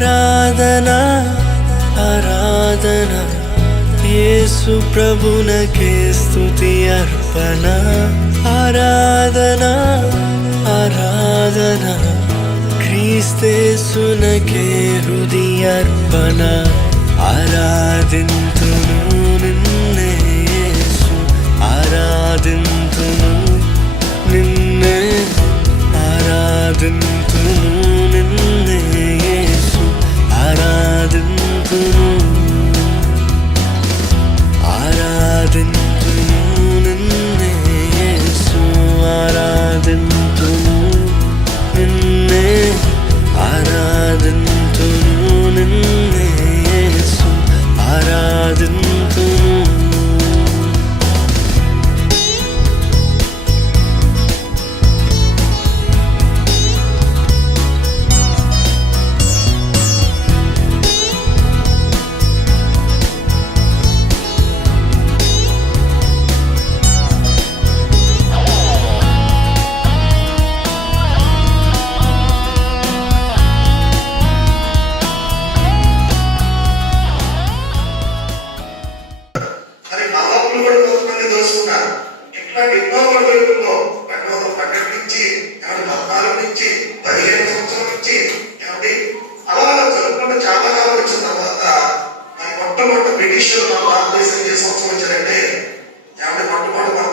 ఆరాధన ఆరాధన యేసు ప్రభునకే స్తుతి అర్పణ. ఆరాధన ఆరాధన క్రీస్తేసునకే హృదయ అర్పణ. ఆరాధింతును నిన్నే యేసు, ఆరాధింతును నిన్నే, ఆరాధింతును నిన్నే యేసు, ఆరాధింతును ఆరాధింతును నిన్నే యేసు, ఆరాధింతును నిన్నే, ఆరాధింతును నిన్నే యేసు, ఆరాధింతును.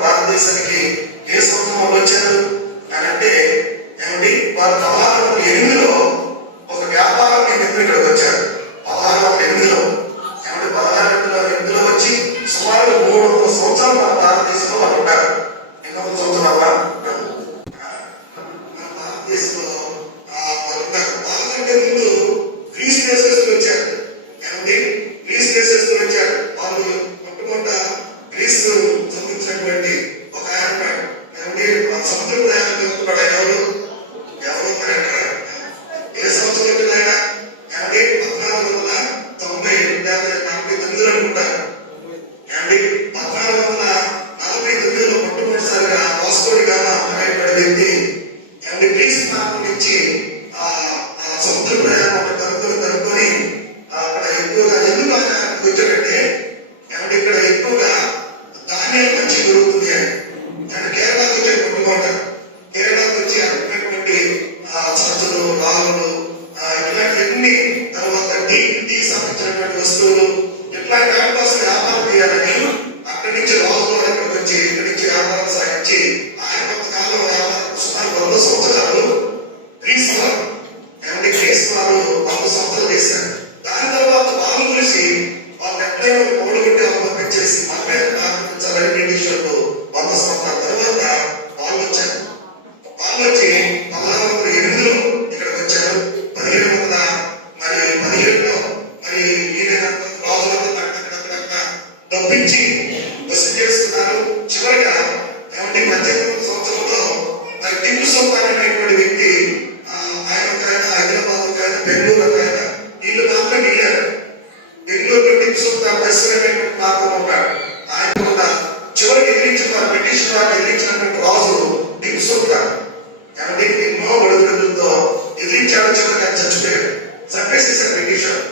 భారతదేశానికి ఏ సంవత్సరం వచ్చారు అని అంటే వారు 1608లో ఒక వ్యాపారం నిమిత్తం ఇక్కడికి వచ్చారు. 1608లో 1608లో వచ్చి సుమారు 300 సంవత్సరాలు మన భారతదేశంలో వాళ్ళు ఉంటారు. ఎన్నో సంవత్సరాలు భారతదేశంలో వాళ్ళకంటే ముందు గ్రీస్ దేశస్తులు వచ్చారు. గ్రీస్ దేశస్తులు వచ్చారు. వాళ్ళు మొట్టమొదట గ్రీస్ సంబంధించినటువంటి ఒక ఆయన సముద్ర ప్రయాణం జరుగుతున్నాడు. ఎవరు ఏ సంవత్సరం ఆయన 1499 అనుకుంటారు. 1449లో మొట్టమొదటిసారిగా వాస్కోడి గామా అనేటువంటి వ్యక్తి గ్రీస్ ప్రాంతం నుంచి సముద్ర ప్రయాణం కనుక్కొని అక్కడ ఎక్కువగా ఎందుకు ఆయన వచ్చాడంటే ఇక్కడ ఎక్కువగా ధాన్యాలు మంచి దొరుకుతుంది అని. కేరళకు వచ్చాడు మొట్టమొదట. కేరళకు వచ్చి అటువంటి సజ్జలు, రాళ్ళు, ఇట్లాంటివన్నీ, తర్వాత టీ సంబంధించినటువంటి వస్తువులు, ఇట్లాంటి వాటి కోసం వ్యాపారం చేయాలని అక్కడి నుంచి రాజు ఇక్కడికి వచ్చి ఇక్కడి నుంచి వ్యాపారం సాగించి ఆయన కొంతకాలం వ్యాపారం సుమారు 100 సంవత్సరాలు గ్రీస్ వారు 100 సంవత్సరాలు చేశారు. దాని తర్వాత వాళ్ళు కలిసి వాళ్ళు ఎక్కడైనా ఓడిగొట్టి పంపించేసి మన మీద ఆక్రమించాలని బ్రిటిషర్లు 100 సంవత్సరాల తర్వాత వాళ్ళు వచ్చారు. వాళ్ళు వచ్చి 1608లో ఇక్కడికి వచ్చారు. 1717లో మరి రాజులంతా డబ్బించి వసూలు చేస్తున్నారు. చివరిగా 18 సంవత్సరంలో మరి టిప్పు సుల్తాన్ అనేటువంటి వ్యక్తి, ఆయన ఒక ఆయన హైదరాబాద్, ఒక ఆయన బెంగళూరు, ఒక ఆయన, వీళ్ళు మాత్రం వెళ్ళారు. బెంగళూరులో టిప్పు సుల్తాన్ పరిశ్రమైనటువంటి మార్గం ఉంటాడు. ఆయన కూడా చివరికి ఎదిరించిన బ్రిటిష్ వారిని ఎదిరించినటువంటి రాజు టిప్పు సుల్తాన్ ఎన్నో ఒడిదుడుకులతో ఎదిరించాడు. చివరికి చచ్చిపోయాడు. చంపేసేసారు బ్రిటిష్ వారు.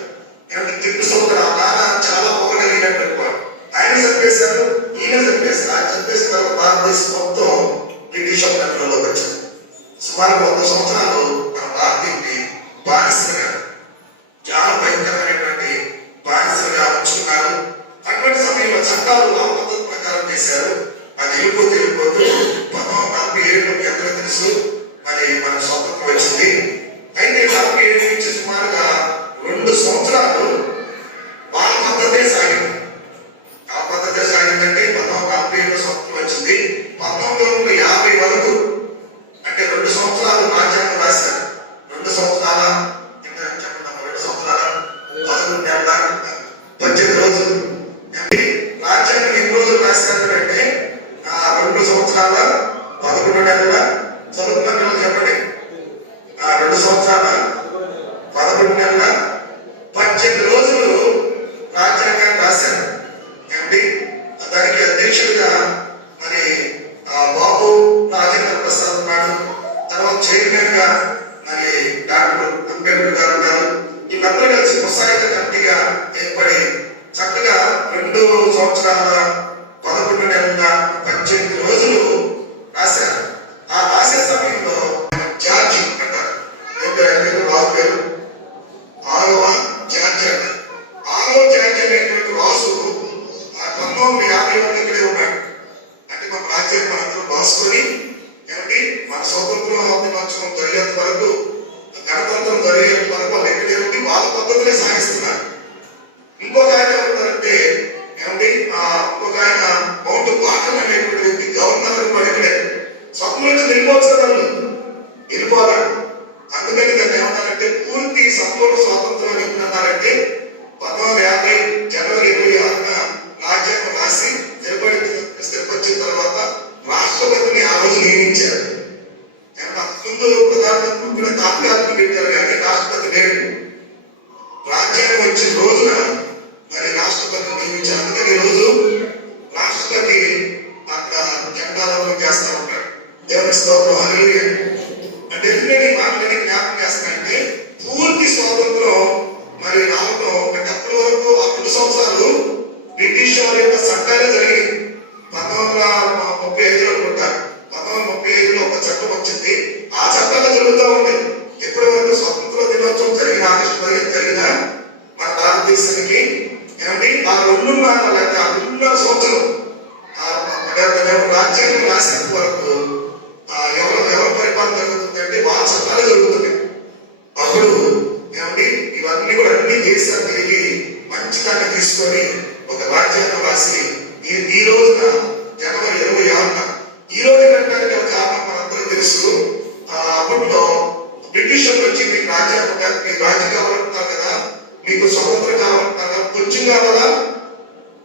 టిప్పు సుల్తాన్ నాన్న చాలా పొగగలిగినటువంటి వాడు. ఆయన చంపేశారు, ఈయన చంపేశారు. ఆయన చంపేసిన తర్వాత భారతదేశం మొత్తం బ్రిటిష్ కంట్రోల్లోకి వచ్చింది. సుమారు 100 సంవత్సరాలు మన భారతీయుని బానిసలుగా, చాలా భయంకరమైనటువంటి బానిసలుగా ఉంచుకున్నారు. అటువంటి సమయంలో చట్టాలు ఆ పద్ధతి ప్రకారం చేశారు. అది వెళ్ళిపోతూ 1947లో మీ అందరూ తెలుసు మరి మన స్వాతంత్రం వచ్చింది. అయితే 47 నుంచి సుమారుగా 2 సంవత్సరాలు వాళ్ళ పద్ధతే సాగింది. ఆ పద్ధతే సాగిందంటే 1947లో స్వాతంత్రం వచ్చింది. 1950 వరకు అంటే 2 సంవత్సరాలు రాజ్యాంగం రాశారు. 2 సంవత్సరాల 2 సంవత్సరాల 11 నెలల 18 రోజులు. రాజ్యాంగం ఎన్ని రోజులు రాశారు అంటే 2 సంవత్సరాల 11 నెలల చదువుతున్న పిల్లలు చెప్పండి. 2 సంవత్సరాల 11 నెలల 18 రోజులు రాజ్యాంగాన్ని రాశారు. దానికి అధ్యక్షుడిగా మరి బాబు రాజేంద్ర ప్రసాద్ ఉన్నాడు. తర్వాత చైర్మన్ గా మరి డాక్టర్ అంబేద్కర్ గారు ఉన్నారు. వీళ్ళందరూ కలిసి ముసాయిద కమిటీగా ఏర్పడి చక్కగా 2 సంవత్సరాల 11 నెలల 18 రోజులు రాశారు. ఆ రాసే సమయంలో జార్జి అంటారు, ఏం పేరు రాజు పేరు, 6వ జార్జి అంటారు. 6వ జార్జి అనేటువంటి రాజు 1950 ఇక్కడే ఉన్నాడు. అంటే మన రాజ్యాన్ని మనందరం రాసుకొని ఏమంటే మన స్వతంత్రం దినోత్సవం జరిగేంత వరకు, గణతంత్రం జరిగేంత వరకు వాళ్ళు ఎక్కడే ఉండి వాళ్ళ పద్ధతినే సాగిస్తున్నారు. ఇంకొక ఆయన ఎవరున్నారంటే ఏమంటే ఇంకొక ఆయన మౌంట్ బాటన్ అనేటువంటి వ్యక్తి గవర్నర్ కూడా ఇక్కడే స్వప్నం నుంచి వెళ్ళిపోతాడు. అందుకని దాన్ని ఏమన్నారంటే పూర్తి సంపూర్ణ స్వాతంత్రం అని ఎప్పుడన్నారంటే 1950 జనవరి 26న రాజ్యాంగం రాసి స్థిరపరిచిన తర్వాత రాష్ట్రపతిని ఆ రోజు నియమించారు. ముందు ప్రధానమంత్రి కూడా తాత్కాలిక పెట్టారు కానీ రాష్ట్రపతి లేడు. రాజ్యాంగం వచ్చిన రోజున మరి రాష్ట్రపతిని నియమించారు. అందుకని ఈ రోజు రాష్ట్రపతి అక్కడ జెండాలను చేస్తా ఉంటాడు. దేవుని స్తోత్రం, హల్లెలూయా. అంటే ఎందుకంటే ఈ మాటలని జ్ఞాపకం చేస్తానంటే పూర్తి స్వాతంత్రం మరి రావడం అంటే అప్పటి వరకు ఆ 2 సంవత్సరాలు బ్రిటిష్ వారి యొక్క చట్టాలే జరిగింది. 1935లో ఉంటారు. 1935లో ఒక చట్టం వచ్చింది. ఆ చట్టాలు జరుగుతూ ఉంది. ఎప్పటి వరకు స్వతంత్ర దినోత్సవం జరిగిన ఆగస్టు 15 జరిగిన మన భారతదేశానికి ఏమంటే ఆ 2.5 సంవత్సరం రాజ్యాంగం రాసేంత వరకు ఎవరు పరిపాలన జరుగుతుంది అంటే వాళ్ళ చట్టాలే జరుగుతుంది. అప్పుడు ఏమంటే ఇవన్నీ కూడా అన్ని దేశాలు తిరిగి మంచిదాన్ని తీసుకొని ఒక రాజ్యాంగం రాసి ఈ రోజున జనవరి 26న ఈ రోజు కట్టడానికి ఒక కారణం మనందరూ తెలుసు. అప్పట్లో బ్రిటిష్ వాళ్ళు వచ్చి మీకు రాజ్యాంగం, మీకు రాజ్యం కావాలంటున్నారు కదా, మీకు స్వతంత్రం కావాలంటున్నారు కదా, కొంచెం కావాలా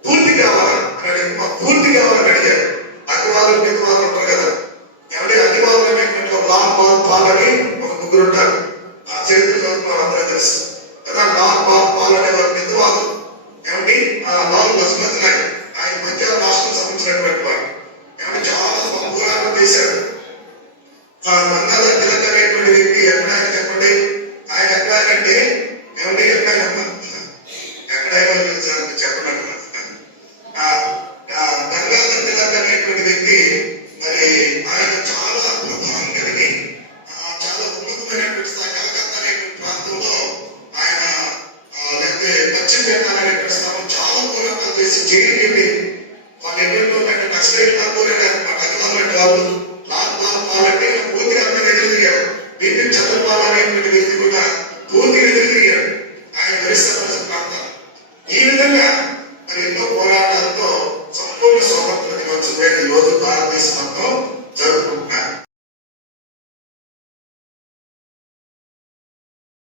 పూర్తి కావాలా అని పూర్తి కావాలని అడిగారు. అతివాదులు మితవాదులు ఉంటారు కదా, ఏమంటే అతివాదులు అనేటువంటి లాల్ బాల్ పాల్ అని ఒక 3 ఉంటారు. ఆ చరిత్ర చదువుతున్నారు, అందరూ తెలుసు కదా. లాల్ బాల్ పాల్ అనే వారు మితవాదులు. ఏమంటే లాల్ లజపతి రాయ్ ఆయన పంజాబ్ రాష్ట్రం సంబంధించినటువంటి వాడు. ఏమంటే చాలా పోరాటం చేశారు. గంగాధర్ తిలక్ అనేటువంటి వ్యక్తి ఎక్కడ ఆయన చెప్పండి, ఆయన ఎక్కడంటే ఏమంటే ఎక్కడ చెప్పండి. గంగాధర్ తిలక్ అనేటువంటి వ్యక్తి మరి ఆయన చాలా ప్రభావం కలిగి చాలా ఉన్నతమైనటువంటి కలకత్తా అనేటువంటి ప్రాంతంలో ఆయన లేకపోతే పశ్చిమ బెంగాల్ అనేటువంటి స్థలం చాలా పోరాటాలు చేసి జైలు వెళ్ళి వాళ్ళు ఎటువంటి నక్సలైట్లా పోరాడారు అనమాట. అధికారులు వాళ్ళు లాల్ బాల్ పాల్ అంటే పూర్తిగా అందరూ ఎదురు తిరిగాడు. బిపిన్ చంద్రపాల్ అనేటువంటి వ్యక్తి కూడా పూర్తిగా ఎదురు తిరిగాడు ఆయన పరిస్థితుల ప్రాంతాలు. ఈ విధంగా మరి ఎన్నో పోరాటాలతో సంపూర్ణ స్వాతంత్ర దినోత్సవం ఈ రోజు భారతదేశం మొత్తం